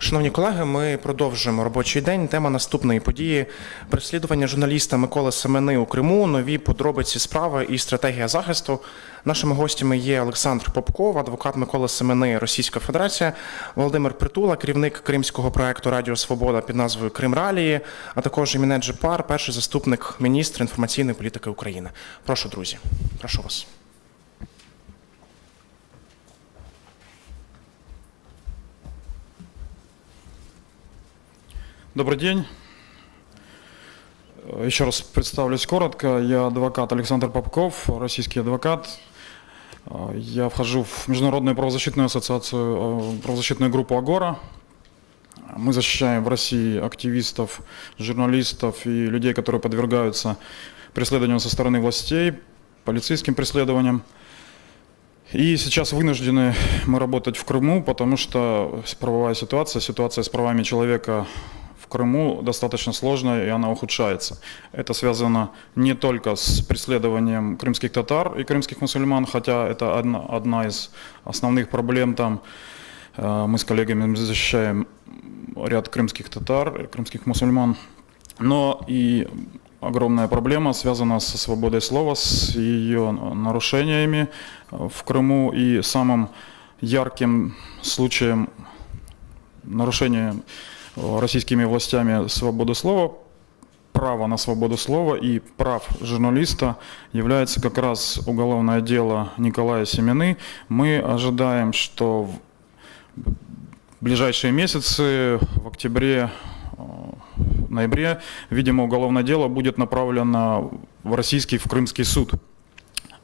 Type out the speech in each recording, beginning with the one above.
Шановні колеги, ми продовжуємо робочий день. Тема наступної події переслідування журналіста Миколи Семени у Криму, нові подробиці справи і стратегія захисту. Нашими гостями є Олександр Попков, адвокат Миколи Семени, Російська Федерація, Володимир Притула, керівник кримського проекту Радіо Свобода під назвою Крим Ралії, а також Іміне Джепар, перший заступник міністра інформаційної політики України. Прошу, друзі, прошу вас. Добрый день. Еще раз представлюсь коротко. Я адвокат Александр Попков, российский адвокат. Я вхожу в Международную правозащитную ассоциацию, э, правозащитную группу «Агора». Мы защищаем в России активистов, журналистов и людей, которые подвергаются преследованию со стороны властей, полицейским преследованиям. И сейчас вынуждены мы работать в Крыму, потому что правовая ситуация, ситуация с правами человека Крыму достаточно сложная, и она ухудшается. Это связано не только с преследованием крымских татар и крымских мусульман, хотя это одна, одна из основных проблем там. Э, Мы с коллегами защищаем ряд крымских татар, крымских мусульман. Но и огромная проблема связана со свободой слова, с ее нарушениями э, в Крыму. И самым ярким случаем нарушения российскими властями свободы слова, права на свободу слова и прав журналиста является как раз уголовное дело Николая Семены. Мы ожидаем, что в ближайшие месяцы, в октябре, э, ноябре, видимо, уголовное дело будет направлено в российский, в Крымский суд.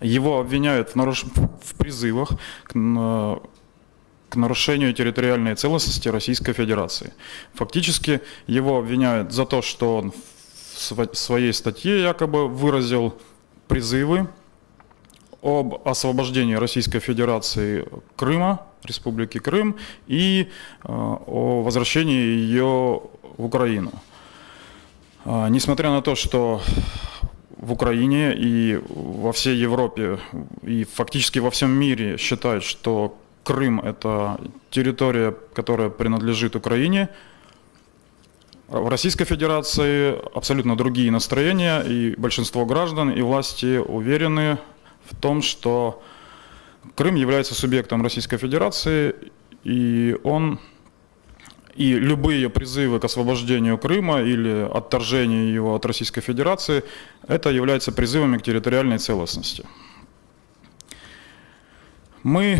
Его обвиняют в, наруш- в призывах к, н- к нарушению территориальной целостности Российской Федерации. Фактически его обвиняют за то, что он в сво- своей статье якобы выразил призывы об освобождении Российской Федерации Крыма, Республики Крым и э, о возвращении ее в Украину. А, Несмотря на то, что в Украине и во всей Европе и фактически во всем мире считают, что Крым это территория, которая принадлежит Украине, в Российской Федерации абсолютно другие настроения, и большинство граждан и власти уверены в том, что Крым является субъектом Российской Федерации, и он и любые призывы к освобождению Крыма или отторжению его от Российской Федерации, это является призывами к территориальной целостности. Мы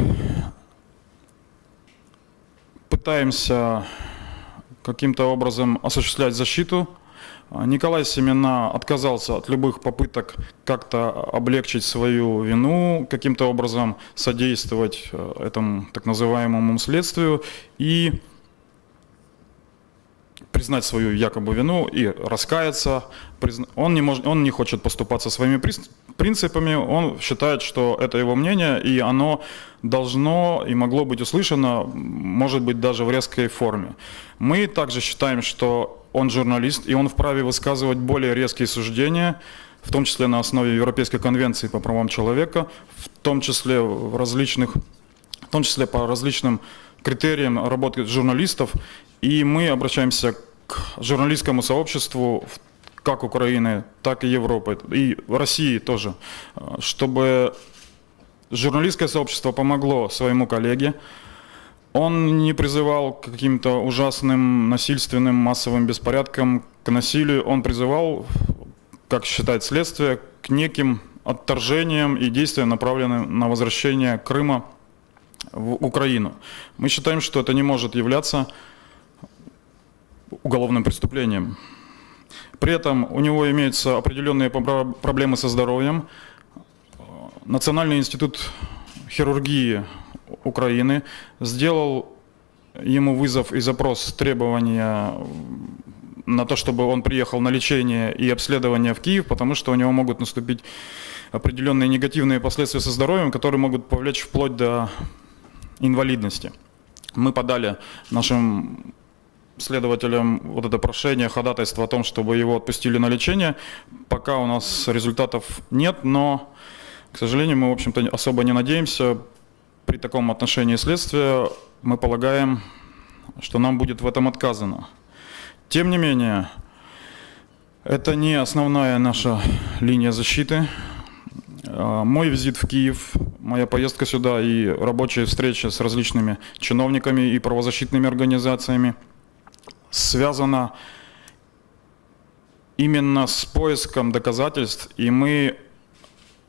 пытаемся каким-то образом осуществлять защиту. А, Николай Семена отказался от любых попыток как-то облегчить свою вину, каким-то образом содействовать э, этому так называемому следствию и признать свою якобы вину и раскаяться. Он не, может, он не хочет поступаться своими принципами, он считает, что это его мнение, и оно должно и могло быть услышано, может быть, даже в резкой форме. Мы также считаем, что он журналист, и он вправе высказывать более резкие суждения, в том числе на основе Европейской конвенции по правам человека, в том числе в различных в том числе по различным критериям работы журналистов. И мы обращаемся к журналистскому сообществу как Украины, так и Европы, и России тоже, э, чтобы журналистское сообщество помогло своему коллеге. Он не призывал к каким-то ужасным насильственным массовым беспорядкам, к насилию. Он призывал, как считает следствие, к неким отторжениям и действиям, направленным на возвращение Крыма в Украину. Мы считаем, что это не может являться уголовным преступлением. При этом у него имеются определенные проблемы со здоровьем. Национальный институт хирургии Украины сделал ему вызов и запрос требования на то, чтобы он приехал на лечение и обследование в Киев, потому что у него могут наступить определенные негативные последствия со здоровьем, которые могут повлечь вплоть до инвалидности. Мы подали нашим следователям вот это прошение, ходатайство о том, чтобы его отпустили на лечение. Пока у нас результатов нет, но, к сожалению, мы, в общем-то, особо не надеемся. При таком отношении следствия мы полагаем, что нам будет в этом отказано. Тем не менее, это не основная наша линия защиты. А, Мой визит в Киев, моя поездка сюда и рабочие встречи с различными чиновниками и правозащитными организациями связана именно с поиском доказательств, и мы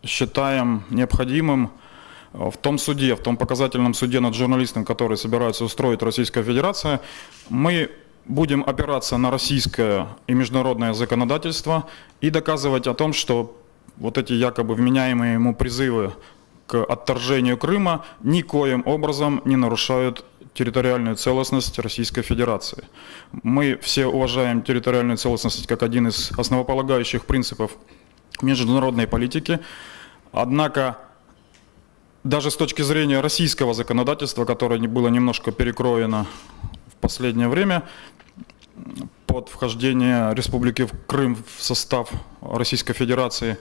считаем необходимым э, в том суде, в том показательном суде над журналистом, который собирается устроить Российская Федерация, мы будем опираться на российское и международное законодательство и доказывать о том, что вот эти якобы вменяемые ему призывы к отторжению Крыма никоим образом не нарушают территориальную целостность Российской Федерации. Мы все уважаем территориальную целостность как один из основополагающих принципов международной политики. Однако даже с точки зрения российского законодательства, которое было немножко перекроено в последнее время под вхождение Республики Крым в состав Российской Федерации,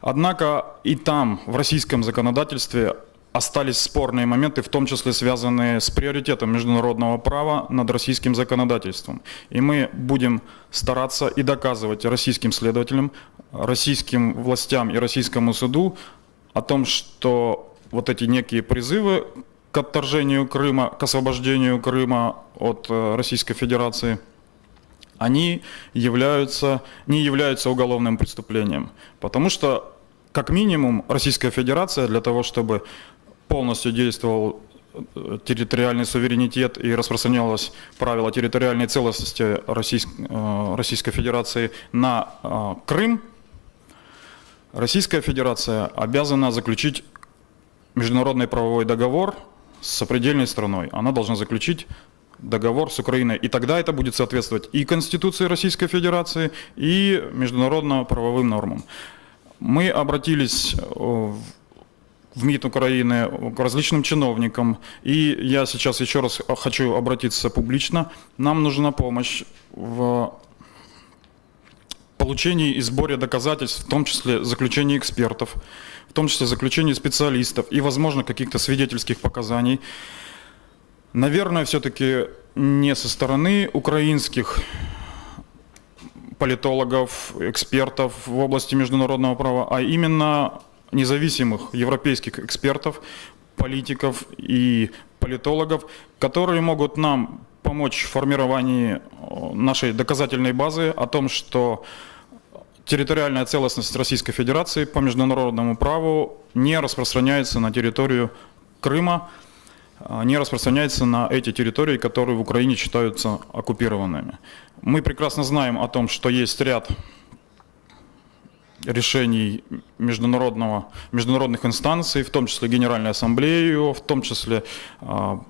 однако и там, в российском законодательстве, остались спорные моменты, в том числе связанные с приоритетом международного права над российским законодательством. И мы будем стараться и доказывать российским следователям, российским властям и российскому суду о том, что вот эти некие призывы к отторжению Крыма, к освобождению Крыма от э, Российской Федерации, они являются, не являются уголовным преступлением. Потому что, как минимум, Российская Федерация для того, чтобы полностью действовал э, территориальный суверенитет и распространялось правило территориальной целостности э, Российской Федерации на Крым, Российская Федерация обязана заключить международный правовой договор с сопредельной страной. Она должна заключить договор с Украиной. И тогда это будет соответствовать и Конституции Российской Федерации, и международно-правовым нормам. Мы обратились э, в в МИД Украины к различным чиновникам. И я сейчас еще раз хочу обратиться публично. Нам нужна помощь в получении и сборе доказательств, в том числе заключении экспертов, в том числе заключении специалистов и, возможно, каких-то свидетельских показаний. Наверное, все-таки не со стороны украинских политологов, экспертов в области международного права, а именно независимых европейских экспертов, политиков и политологов, которые могут нам помочь в формировании э, нашей доказательной базы о том, что территориальная целостность Российской Федерации по международному праву не распространяется на территорию Крыма, а, не распространяется на эти территории, которые в Украине считаются оккупированными. Мы прекрасно знаем о том, что есть ряд решений международного, международных инстанций, в том числе Генеральной Ассамблеи, в том числе а,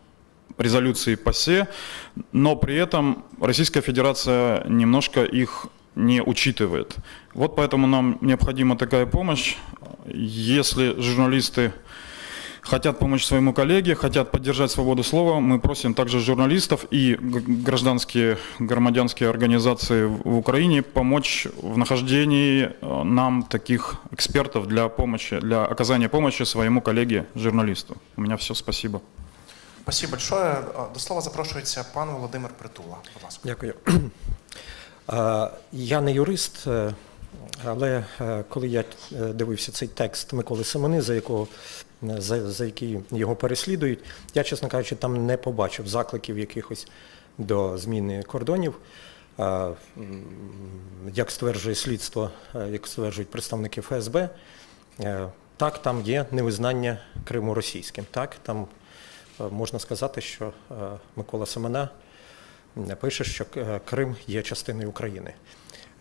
резолюции ПАСЕ, но при этом Российская Федерация немножко их не учитывает. Вот поэтому нам необходима такая помощь. Если журналисты хотят помочь своему коллеге, хотят поддержать свободу слова, мы просим также журналистов и г- гражданские, громадянские организации в в Украине помочь в нахождении э, нам таких экспертов для помощи, для оказания помощи своему коллеге-журналисту. У меня все, спасибо. Спасибо большое. А, До слова запрошується пан Володимир Притула. Будь ласка. Дякую. Е, Я не юрист, е, але е, коли я е, дивився цей текст Миколи Семени, за якого е, за, за який його переслідують, я, чесно кажучи, там не побачив закликів якихось до зміни кордонів. Як стверджує слідство, як стверджують представники ФСБ, так, там є невизнання Криму російським. Так, там можна сказати, що Микола Семена пише, що Крим є частиною України.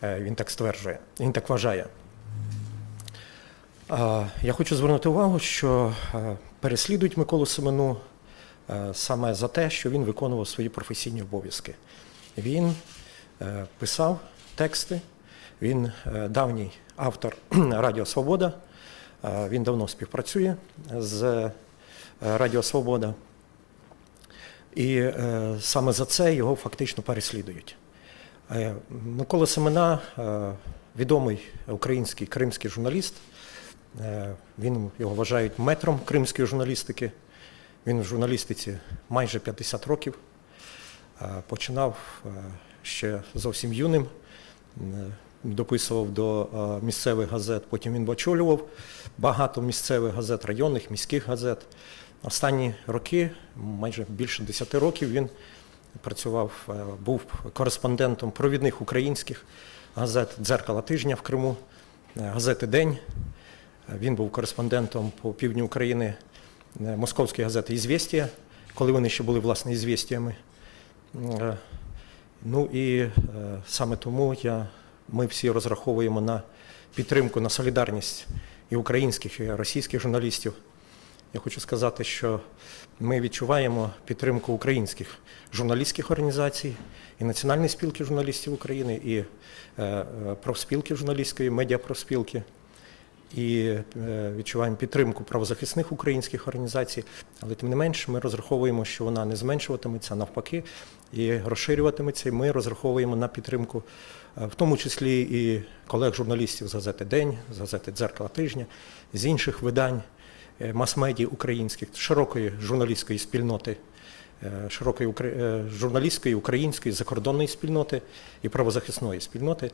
Е, Він так стверджує, він так вважає. Я хочу звернути увагу, що е, переслідують Миколу Семену е, саме за те, що він виконував свої професійні обов'язки. Він писав тексти, він давній автор Радіо Свобода, він давно співпрацює з Радіо Свобода. І саме за це його фактично переслідують. Е, Микола Семена, е, відомий український кримський журналіст, е, він його вважають метром кримської журналістики. Він в журналістиці майже 50 років. Починав ще зовсім юним, дописував до місцевих газет, потім він очолював багато місцевих газет, районних, міських газет. Останні роки, майже більше 10 років, він працював, е, був кореспондентом провідних українських газет Дзеркала тижня в Криму, е, газети День. Він був кореспондентом по півдню України е, московської газети «Ізвєстія», коли вони ще були власне ізвістіями. Е, Ну і саме тому я, ми всі розраховуємо на підтримку, на солідарність і українських, і російських журналістів. Я хочу сказати, що ми відчуваємо підтримку українських журналістських організацій, і Національної спілки журналістів України, і е, профспілки журналістської, медіапрофспілки. І е, відчуваємо підтримку правозахисних українських організацій, але тим не менш ми розраховуємо, що вона не зменшуватиметься, навпаки, і розширюватиметься. І ми розраховуємо на підтримку, е, в тому числі і колег-журналістів з газети День, з газети Дзеркала тижня, з інших видань е, мас-медій українських, широкої журналістської спільноти, е, широкої е, журналістської, української, закордонної спільноти і правозахисної спільноти.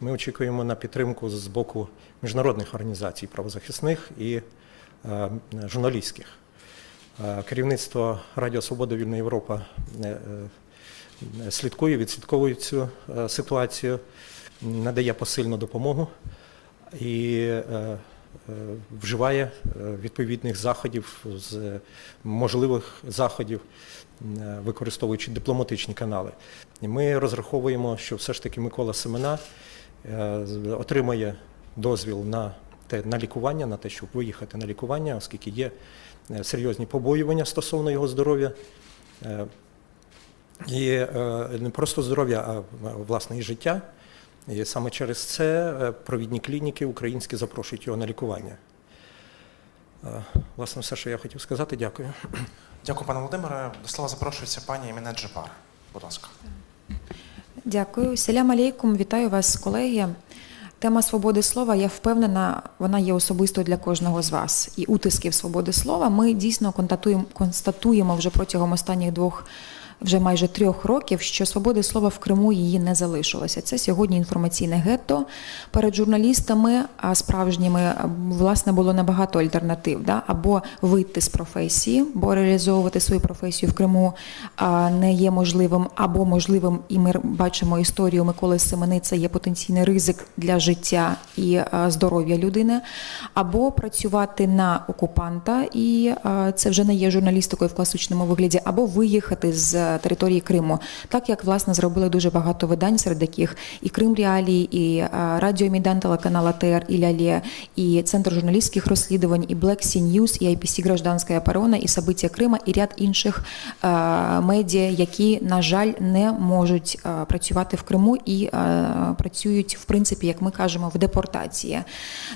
Ми очікуємо на підтримку з боку міжнародних організацій правозахисних і журналістських. Керівництво Радіо Свобода Вільна Європа слідкує, відслідковує цю ситуацію, надає посильну допомогу і вживає е, відповідних заходів з можливих заходів, е, використовуючи дипломатичні канали. Ми розраховуємо, що все ж таки Микола Семена е, отримає дозвіл на те на лікування, на те, щоб виїхати на лікування, оскільки є е, серйозні побоювання стосовно його здоров'я. Е, І е, не просто здоров'я, а е, власне і життя. І саме через це е, провідні клініки українські запрошують його на лікування. Е, Власне, все, що я хотів сказати, дякую. Дякую, пане Володимире. До слова запрошується пані Еміне Джепар. Будь ласка. Дякую. Селям алейкум, вітаю вас, колеги. Тема свободи слова, я впевнена, вона є особистою для кожного з вас. І утисків свободи слова ми дійсно констатуємо, констатуємо вже протягом останніх двох, вже майже трьох років, що свободи слова в Криму її не залишилося. Це сьогодні інформаційне гетто. Перед журналістами а справжніми власне було набагато альтернатив. Да? Або вийти з професії, бо реалізовувати свою професію в Криму не є можливим, або можливим, і ми бачимо історію Миколи Семени, це є потенційний ризик для життя і здоров'я людини, або працювати на окупанта, і це вже не є журналістикою в класичному вигляді, або виїхати з території Криму, так як власне зробили дуже багато видань, серед яких і Крим Реалії, і Радіо Мідан, телеканал АТР, і Лялє, і Центр журналістських розслідувань, і Black Sea News, і IPC Гражданська оборона, і Собиття Крима, і ряд інших е, медіа, які, на жаль, не можуть е, працювати в Криму і е, працюють, в принципі, як ми кажемо, в депортації.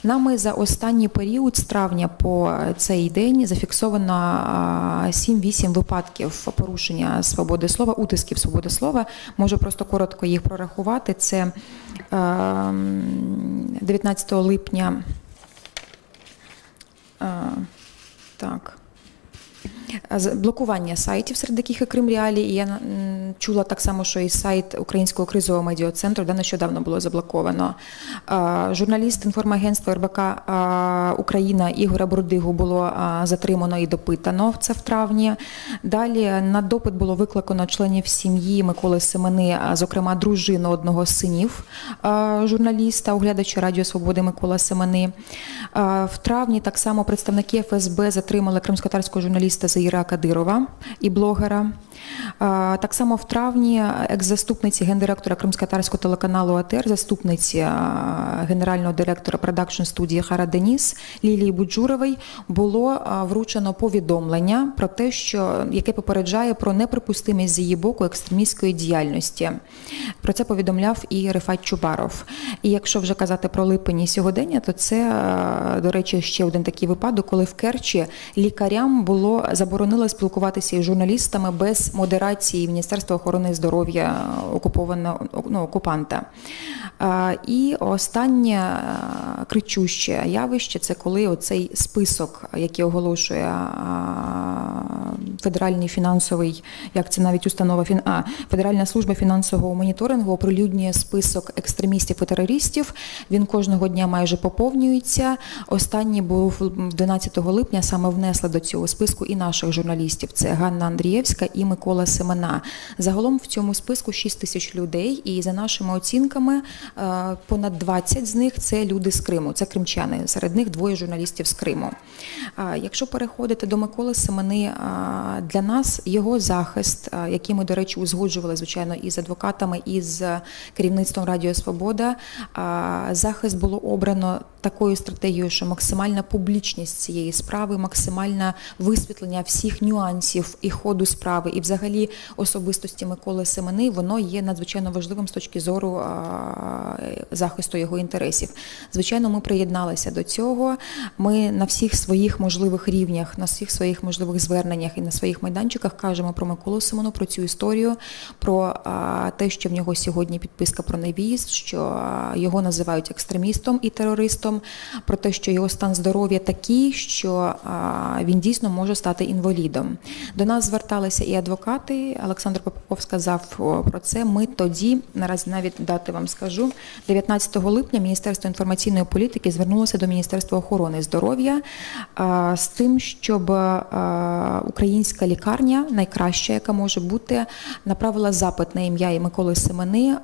Нами за останній період з травня по цей день зафіксовано а, 7-8 випадків порушення свободи слова, утисків свободи слова. Можу просто коротко їх прорахувати. Це е, 19 липня. е, Так. Блокування сайтів, серед яких і Крим Реалі. І я чула так само, що і сайт Українського кризового медіацентру, де нещодавно було заблоковано. Журналіст інформагентства РБК Україна Ігоря Брудигу було затримано і допитано. Це в травні. Далі на допит було викликано членів сім'ї Миколи Семени, зокрема дружину одного з синів журналіста, оглядача Радіо Свободи Микола Семени. В травні так само представники ФСБ затримали кримськотарського журналіста Заїра Кадирова і блогера. Так само в травні екс-заступниці гендиректора кримськотарського телеканалу АТР, заступниці генерального директора продакшн студії Хара Деніс Лілії Буджуровій було вручено повідомлення про те, що яке попереджає про неприпустимість з її боку екстремістської діяльності. Про це повідомляв і Рифат Чубаров. І якщо вже казати про липень і сьогодення, то це, до речі, ще один такий випадок, коли в Керчі лікарям було заборонило спілкуватися із журналістами без модерації Міністерства охорони здоров'я ну, окупанта. І останнє кричуще явище це коли оцей список, який оголошує федеральний фінансовий, як це навіть установа а, Федеральна служба фінансового моніторингу оприлюднює список екстремістів і терористів. Він кожного дня майже поповнюється. Останній був 12 липня. Саме внесли до цього списку і наших журналістів. Це Ганна Андрієвська і Микола Семена. Загалом в цьому списку 6 тисяч людей, і за нашими оцінками е, понад 20 з них це люди з Криму, це кримчани. Серед них двоє журналістів з Криму. Якщо переходити до Миколи Семени, для нас його захист, який ми, до речі, узгоджували, звичайно, і з адвокатами, і з керівництвом Радіо Свобода, захист було обрано такою стратегією, що максимальна публічність цієї справи, максимальне висвітлення всіх нюансів і ходу справи, і взагалі особистості Миколи Семени, воно є надзвичайно важливим з точки зору захисту його інтересів. Звичайно, ми приєдналися до цього. Ми на всіх своїх можливих рівнях, на всіх своїх можливих зверненнях і на своїх майданчиках кажемо про Миколу Семену, про цю історію, про те, що в нього сьогодні підписка про невіїзд, що його називають екстремістом і терористом, про те, що його стан здоров'я такий, що він дійсно може стати інвалідом. До нас зверталися і адвокати. Олександр Попов сказав про це. Ми тоді, наразі навіть дати вам скажу, 19 липня Міністерство інформаційної політики звернулося до Міністерства охорони здоров'я з тим, щоб українська лікарня, найкраща, яка може бути, направила запит на ім'я і Миколи Семени,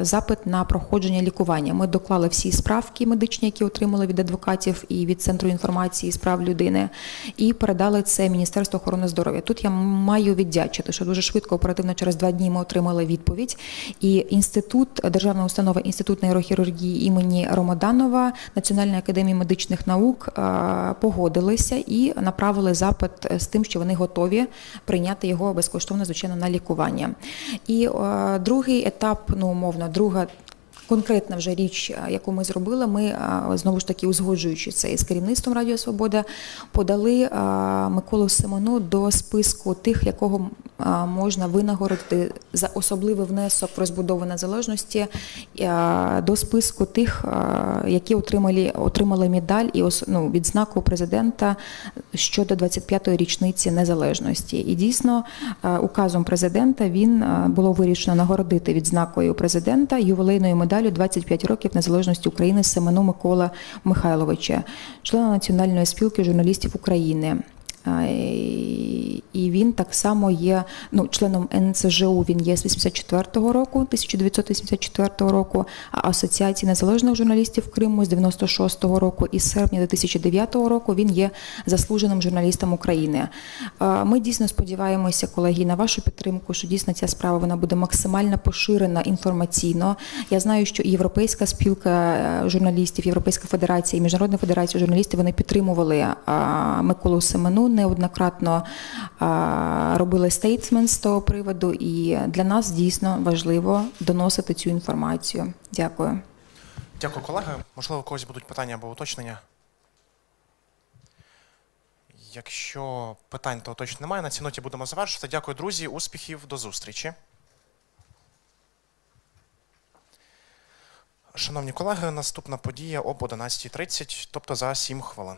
запит на проходження лікування. Ми доклали всі справки медичні, які отримали від адвокатів і від центру інформації з прав людини, і передали це Міністерству охорони здоров'я. Тут я маю віддячити, що дуже швидко, оперативно через два дні ми отримали відповідь. І інститут, державна установа інститут нейрохірургії імені Ромоданова Національної академії медичних наук е, погодилися і направили запит з тим, що вони готові прийняти його безкоштовно, звичайно, на лікування. І е, другий етап, ну умовно, друга. Конкретна вже річ, яку ми зробили, ми знову ж таки узгоджуючи це із керівництвом Радіо Свобода, подали Миколу Симону до списку тих, якого можна винагородити за особливий внесок в розбудову незалежності, до списку тих, які отримали, отримали медаль і ну, відзнаку президента щодо 25-ї річниці незалежності. І дійсно, указом президента він було вирішено нагородити відзнакою президента ювілейною медаллю 25 років незалежності України Семену Микола Михайловича, члена Національної спілки журналістів України. І він так само є ну, членом НЦЖУ. Він є з 84-го року, 1984 року, а Асоціації незалежних журналістів Криму з 96-го року і з серпня 2009 року він є заслуженим журналістом України. Ми дійсно сподіваємося, колеги, на вашу підтримку, що дійсно ця справа вона буде максимально поширена інформаційно. Я знаю, що Європейська спілка е, журналістів, Європейська федерація і Міжнародна федерація журналістів вони підтримували Миколу Семену неоднократно робили стейтсмент з того приводу, і для нас дійсно важливо доносити цю інформацію. Дякую. Дякую, колеги. Можливо, у когось будуть питання або уточнення. Якщо питань, то точно немає. На цій ноті будемо завершувати. Дякую, друзі. Успіхів, до зустрічі. Шановні колеги, наступна подія об 11.30, тобто за 7 хвилин.